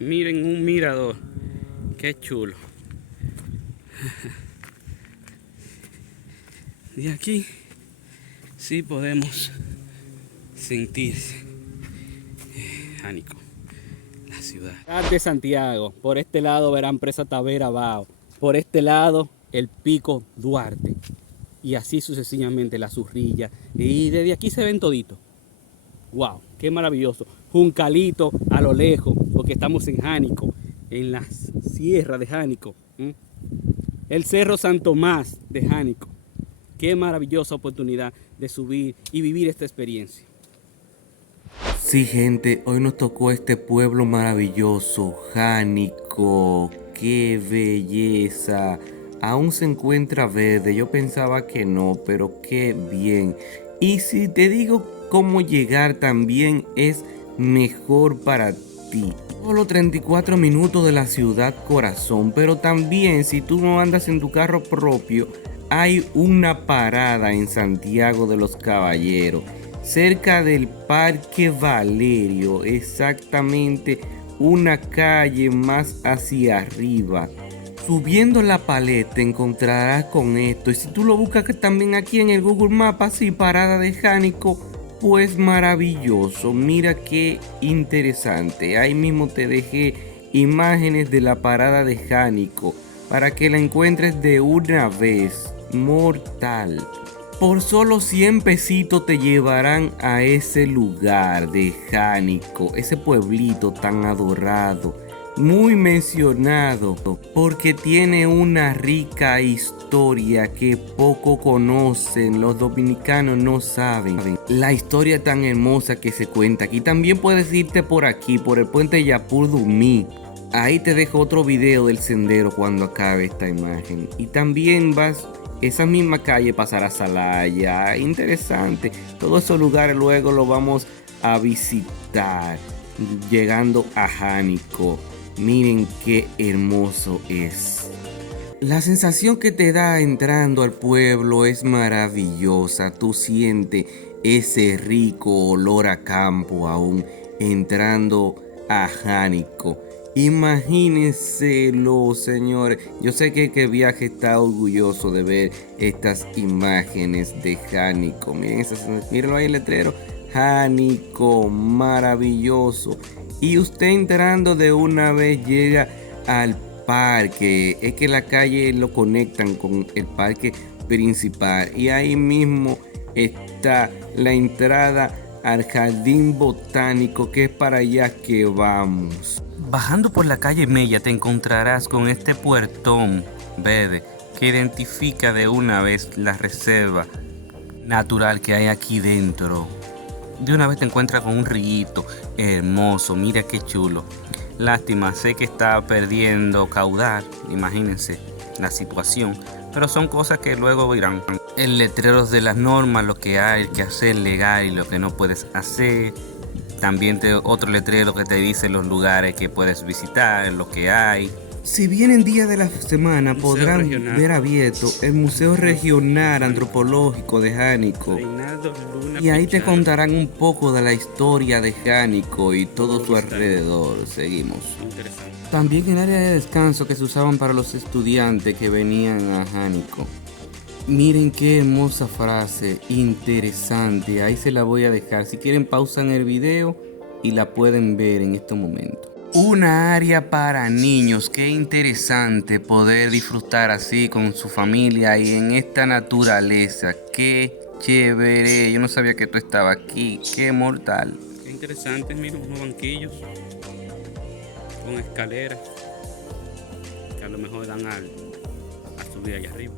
Miren un mirador. Qué chulo. De aquí sí podemos sentir Jánico, la ciudad de Santiago. Por este lado verán Presa Tavera Bao. Por este lado el Pico Duarte. Y así sucesivamente la Zurrilla. Y desde aquí se ven todito. Wow, qué maravilloso. Juncalito a lo lejos, porque estamos en Jánico, en la sierra de Jánico. El Cerro San Tomás de Jánico. Qué maravillosa oportunidad de subir y vivir esta experiencia. Sí, gente, hoy nos tocó este pueblo maravilloso, Jánico. ¡Qué belleza! Aún se encuentra verde, yo pensaba que no, pero qué bien. Y si te digo cómo llegar también es mejor para ti. Solo 34 minutos de la ciudad corazón, pero también si tú no andas en tu carro propio, hay una parada en Santiago de los Caballeros, cerca del Parque Valerio, exactamente una calle más hacia arriba. Subiendo la paleta te encontrarás con esto, y si tú lo buscas también aquí en el Google Maps, así parada de Jánico, pues maravilloso. Mira qué interesante. Ahí mismo te dejé imágenes de la parada de Jánico para que la encuentres de una vez. Mortal. Por solo 100 pesitos te llevarán a ese lugar de Jánico, ese pueblito tan adorado, muy mencionado, porque tiene una rica historia que poco conocen, los dominicanos no saben. La historia tan hermosa que se cuenta aquí. También puedes irte por aquí, por el puente Yapur Dumí. Ahí te dejo otro video del sendero cuando acabe esta imagen. Y también vas esa misma calle, pasar a Salaya. Interesante. Todos esos lugares luego lo vamos a visitar llegando a Jánico. Miren qué hermoso es. La sensación que te da entrando al pueblo es maravillosa. Tú sientes ese rico olor a campo aún entrando a Jánico. Imagínenselo, señores. Yo sé que el viaje está orgulloso de ver estas imágenes de Jánico. Miren mírenlo ahí el letrero. Jánico, maravilloso. Y usted entrando de una vez llega al parque. Es que la calle lo conectan con el parque principal. Y ahí mismo está la entrada al jardín botánico, que es para allá que vamos. Bajando por la calle Mella te encontrarás con este puertón verde que identifica de una vez la reserva natural que hay aquí dentro. De una vez te encuentras con un riguito hermoso, mira qué chulo. Lástima, sé que está perdiendo caudal, imagínense la situación, pero son cosas que luego verán. El letrero de las normas, lo que hay que hacer legal y lo que no puedes hacer. También otro letrero que te dice los lugares que puedes visitar, lo que hay. Si vienen días de la semana podrán ver abierto el Museo Regional Antropológico de Jánico. Y ahí te contarán un poco de la historia de Jánico y todo su alrededor. Seguimos. También el área de descanso que se usaban para los estudiantes que venían a Jánico. Miren qué hermosa frase, interesante. Ahí se la voy a dejar. Si quieren pausan el video y la pueden ver en este momento. Una área para niños, qué interesante poder disfrutar así con su familia y en esta naturaleza, qué chévere. Yo no sabía que tú estabas aquí, qué mortal. Qué interesante, miren unos banquillos con escaleras que a lo mejor dan a subir allá arriba.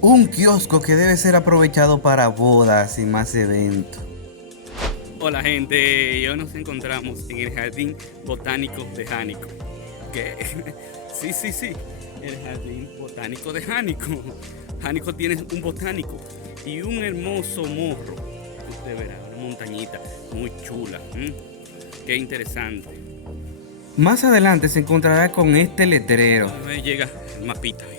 Un kiosco que debe ser aprovechado para bodas y más eventos. Hola gente, y hoy nos encontramos en el Jardín Botánico de Jánico. ¿Qué? Sí, el Jardín Botánico de Jánico. Jánico tiene un botánico y un hermoso morro. Usted verá, una montañita muy chula. Qué interesante. Más adelante se encontrará con este letrero. Ahí llega el mapita, mire.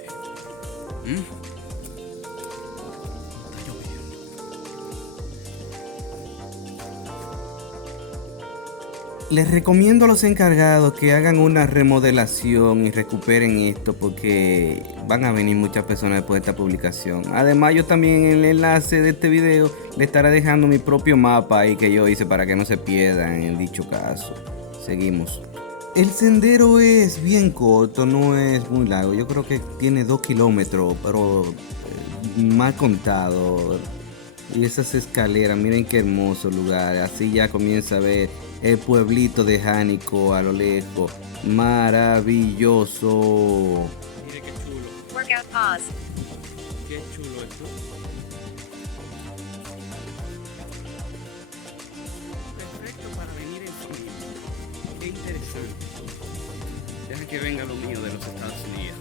Les recomiendo a los encargados que hagan una remodelación y recuperen esto porque van a venir muchas personas después de esta publicación. Además, yo también en el enlace de este video le estaré dejando mi propio mapa ahí que yo hice para que no se pierdan en dicho caso. Seguimos. El sendero es bien corto, no es muy largo. Yo creo que tiene 2 kilómetros, pero mal contado. Y esas escaleras, miren qué hermoso lugar. Así ya comienza a ver el pueblito de Jánico a lo lejos. Maravilloso. Mire qué chulo. Workout pause. Qué chulo esto. Perfecto para venir en familia. Qué interesante. Deja que venga lo mío de los Estados Unidos.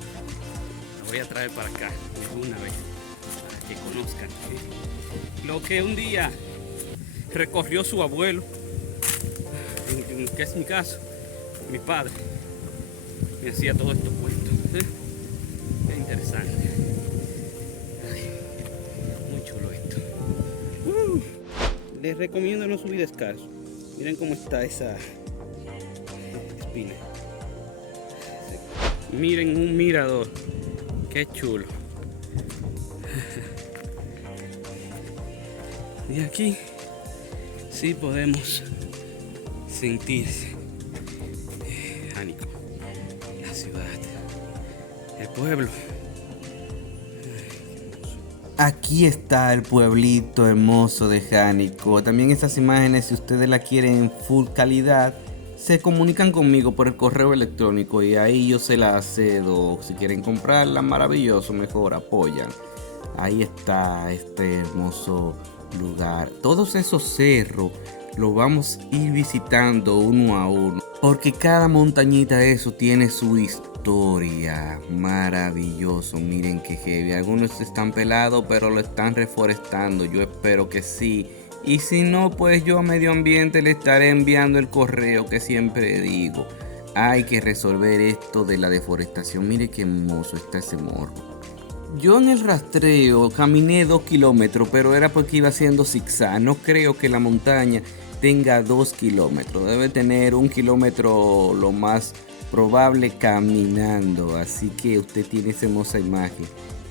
Lo voy a traer para acá alguna vez. Para que conozcan lo que un día recorrió su abuelo. Que es mi caso, mi padre me hacía todos estos cuentos. Qué interesante. Ay, muy chulo esto. Les recomiendo no subir descalzo. Miren cómo está esa espina. Miren un mirador. Qué chulo. Y aquí sí podemos sentirse Jánico, la ciudad, el pueblo. Aquí está el pueblito hermoso de Jánico. También estas imágenes, si ustedes la quieren en full calidad, se comunican conmigo por el correo electrónico y ahí yo se la cedo. Si quieren comprarla, maravilloso, mejor apoyan. Ahí está este hermoso lugar. Todos esos cerros lo vamos a ir visitando uno a uno, porque cada montañita de eso tiene su historia. Maravilloso, miren que heavy. Algunos están pelados pero lo están reforestando, yo espero que sí. Y si no, pues yo a Medio Ambiente le estaré enviando el correo que siempre digo. Hay que resolver esto de la deforestación. Mire qué hermoso está ese morro. Yo en el rastreo caminé 2 kilómetros, pero era porque iba haciendo zigzag. No creo que la montaña tenga 2 kilómetros. Debe tener 1 kilómetro lo más probable caminando. Así que usted tiene esa hermosa imagen.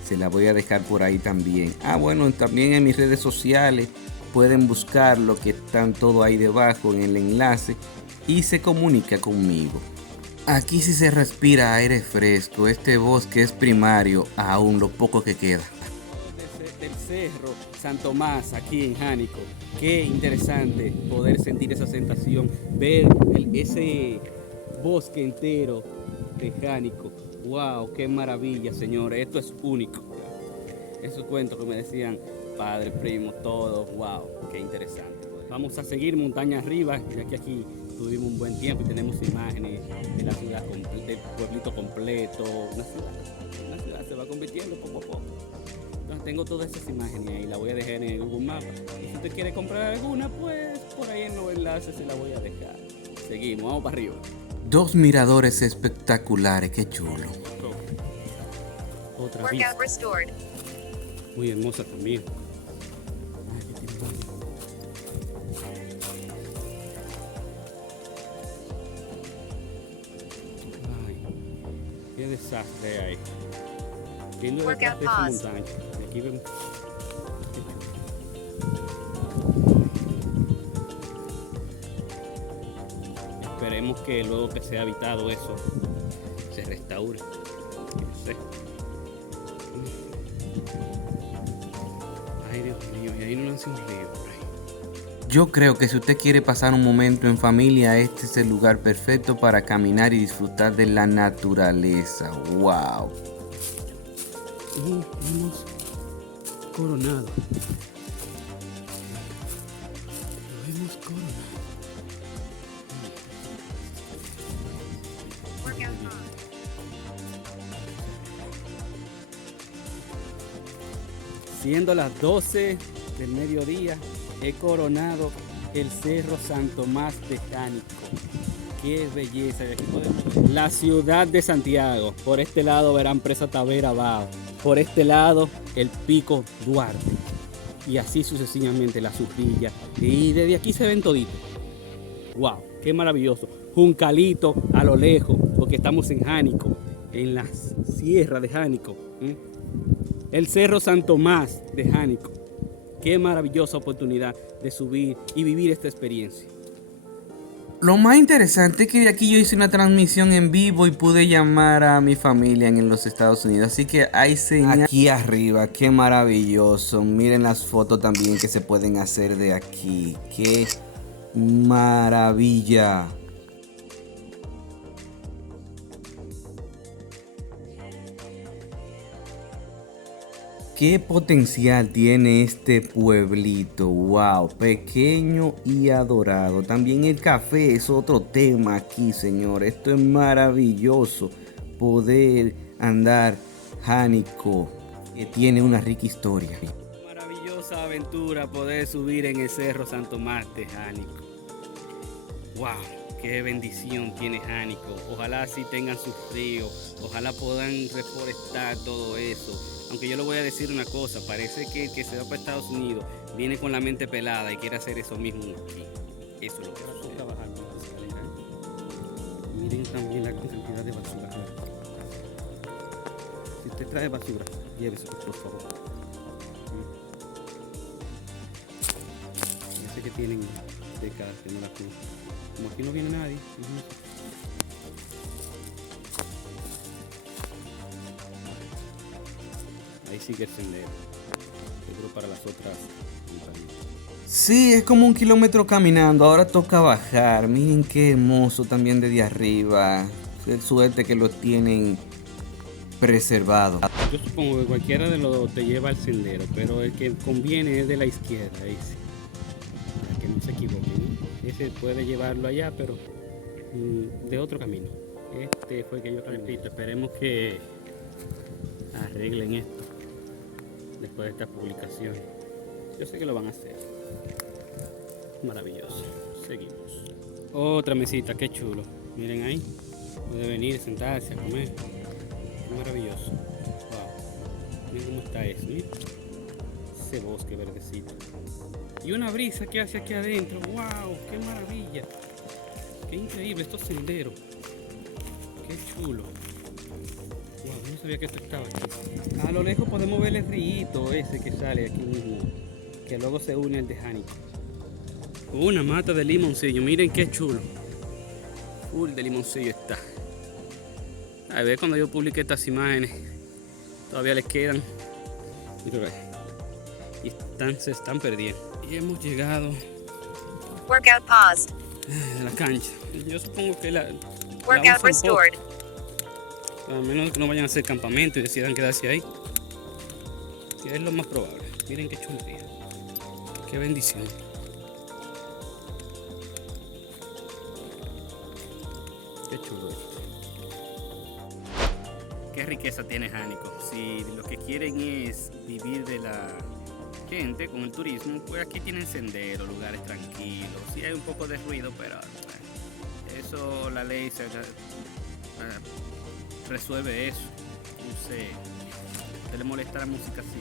Se la voy a dejar por ahí también. Bueno, también en mis redes sociales pueden buscar lo que están todo ahí debajo en el enlace y se comunica conmigo. Aquí sí se respira aire fresco. Este bosque es primario, aún lo poco que queda. Del cerro San Tomás aquí en Jánico. Qué interesante poder sentir esa sensación, ver ese bosque entero de Jánico. Wow, qué maravilla, señores. Esto es único. Esos cuentos que me decían padre, primo, todo. Wow, qué interesante. Vamos a seguir montaña arriba, ya que aquí tuvimos un buen tiempo y tenemos imágenes de la ciudad, del pueblito completo. Una ciudad se va convirtiendo poco a poco. Entonces tengo todas esas imágenes y las voy a dejar en el Google Maps. Y si usted quiere comprar alguna, pues por ahí en los enlaces se la voy a dejar. Seguimos, vamos para arriba. 2 miradores espectaculares, qué chulo. Otra Workout vista. restored. Muy hermosa también. Qué desastre hay. Viendo detrás de esa montaña. Aquí vemos. Esperemos que luego que sea habitado eso se restaure. No sé. Ay, Dios mío, y ahí no lanza un río por ahí. Yo creo que si usted quiere pasar un momento en familia, este es el lugar perfecto para caminar y disfrutar de la naturaleza. ¡Wow! Y hemos coronado. Lo hemos coronado. Workout on. Siendo las 12 del mediodía, he coronado el Cerro San Tomás de Jánico. Qué belleza. Y aquí podemos ver la ciudad de Santiago. Por este lado verán Presa Tavera abajo. Por este lado el Pico Duarte. Y así sucesivamente la Surtilla. Y desde aquí se ven toditos. Wow. qué maravilloso. Juncalito a lo lejos, porque estamos en Jánico, en la sierra de Jánico. El Cerro San Tomás de Jánico. Qué maravillosa oportunidad de subir y vivir esta experiencia. Lo más interesante es que de aquí yo hice una transmisión en vivo y pude llamar a mi familia en los Estados Unidos. Así que hay señal aquí arriba. Qué maravilloso. Miren las fotos también que se pueden hacer de aquí. Qué maravilla. Qué potencial tiene este pueblito, wow, pequeño y adorado. También el café es otro tema aquí, señor. Esto es maravilloso, poder andar Jánico, que tiene una rica historia. Maravillosa aventura poder subir en el Cerro San Tomás de Jánico. Wow, qué bendición tiene Jánico. Ojalá así tengan sus ríos, ojalá puedan reforestar todo eso. Aunque yo le voy a decir una cosa, parece que el que se va para Estados Unidos viene con la mente pelada y quiere hacer eso mismo aquí. Eso es lo que va a trabajar con las escaleras. Miren también la cantidad de basura. Si usted trae basura, llévese por favor. Ya sé que tienen décadas que no la tienen. Como aquí no viene nadie. Ahí sigue el sendero, seguro para las otras montañas. Sí, es como 1 kilómetro caminando, ahora toca bajar. Miren qué hermoso también desde arriba. Qué suerte que lo tienen preservado. Yo supongo que cualquiera de los dos te lleva al sendero, pero el que conviene es de la izquierda, ese, para que no se equivoquen. Ese puede llevarlo allá, pero de otro camino. Este fue el que yo repito, esperemos que arreglen esto después de esta publicación. Yo sé que lo van a hacer. Maravilloso. Seguimos. Otra mesita, qué chulo. Miren ahí. Puede venir, sentarse a comer. Qué maravilloso. Wow. Miren cómo está eso. Miren. Ese bosque verdecito. Y una brisa que hace aquí adentro. Wow, qué maravilla. Qué increíble estos senderos. Qué chulo. Wow, no sabía que esto estaba aquí. A lo lejos podemos ver el río ese que sale aquí mismo, que luego se une al de Jánico. Una mata de limoncillo, miren qué chulo. Full de limoncillo está. A ver, cuando yo publiqué estas imágenes, todavía les quedan. Mira, y se están perdiendo. Y hemos llegado Workout paused. a la cancha. Yo supongo que la Workout usan restored. poco. A menos que no vayan a hacer campamento y decidan quedarse ahí. Que es lo más probable. Miren qué chulería. Qué bendición. Qué chulo esto. Qué riqueza tiene Jánico. Si lo que quieren es vivir de la gente con el turismo, pues aquí tienen senderos, lugares tranquilos. Sí hay un poco de ruido, pero eso la ley resuelve eso. No sé, si a usted le molesta la música así,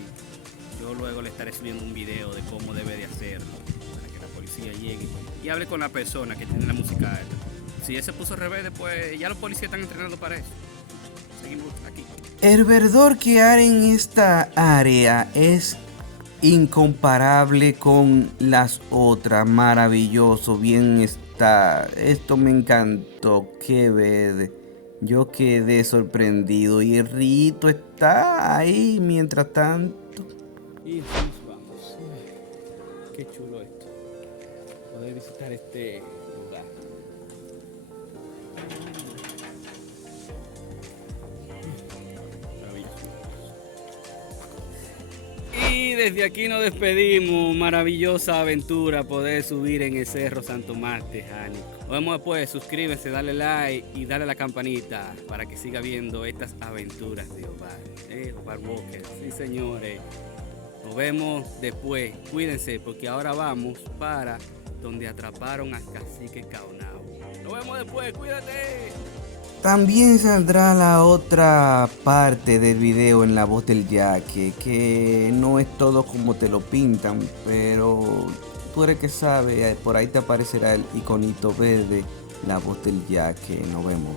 yo luego le estaré subiendo un video de cómo debe de hacerlo para que la policía llegue y hable con la persona que tiene la música alta. Si él se puso rebelde, pues ya los policías están entrenados para eso. Seguimos aquí. El verdor que hay en esta área es incomparable con las otras. Maravilloso, bien está. Esto me encantó. Qué verde. Yo quedé sorprendido y el río está ahí mientras tanto. Y nos vamos. Qué chulo esto. Poder visitar este lugar. Maravilloso. Y desde aquí nos despedimos. Maravillosa aventura poder subir en el Cerro San Tomás de Jánico. Nos vemos después. Suscríbete, dale like y dale a la campanita para que siga viendo estas aventuras de Omar. Omar Walker. Sí, señores. Nos vemos después. Cuídense porque ahora vamos para donde atraparon al cacique Caonao. Nos vemos después. Cuídate. También saldrá la otra parte del video en la voz del Yaque, que no es todo como te lo pintan, pero tú eres que sabe, por ahí te aparecerá el iconito verde, la voz del yaque. Nos vemos.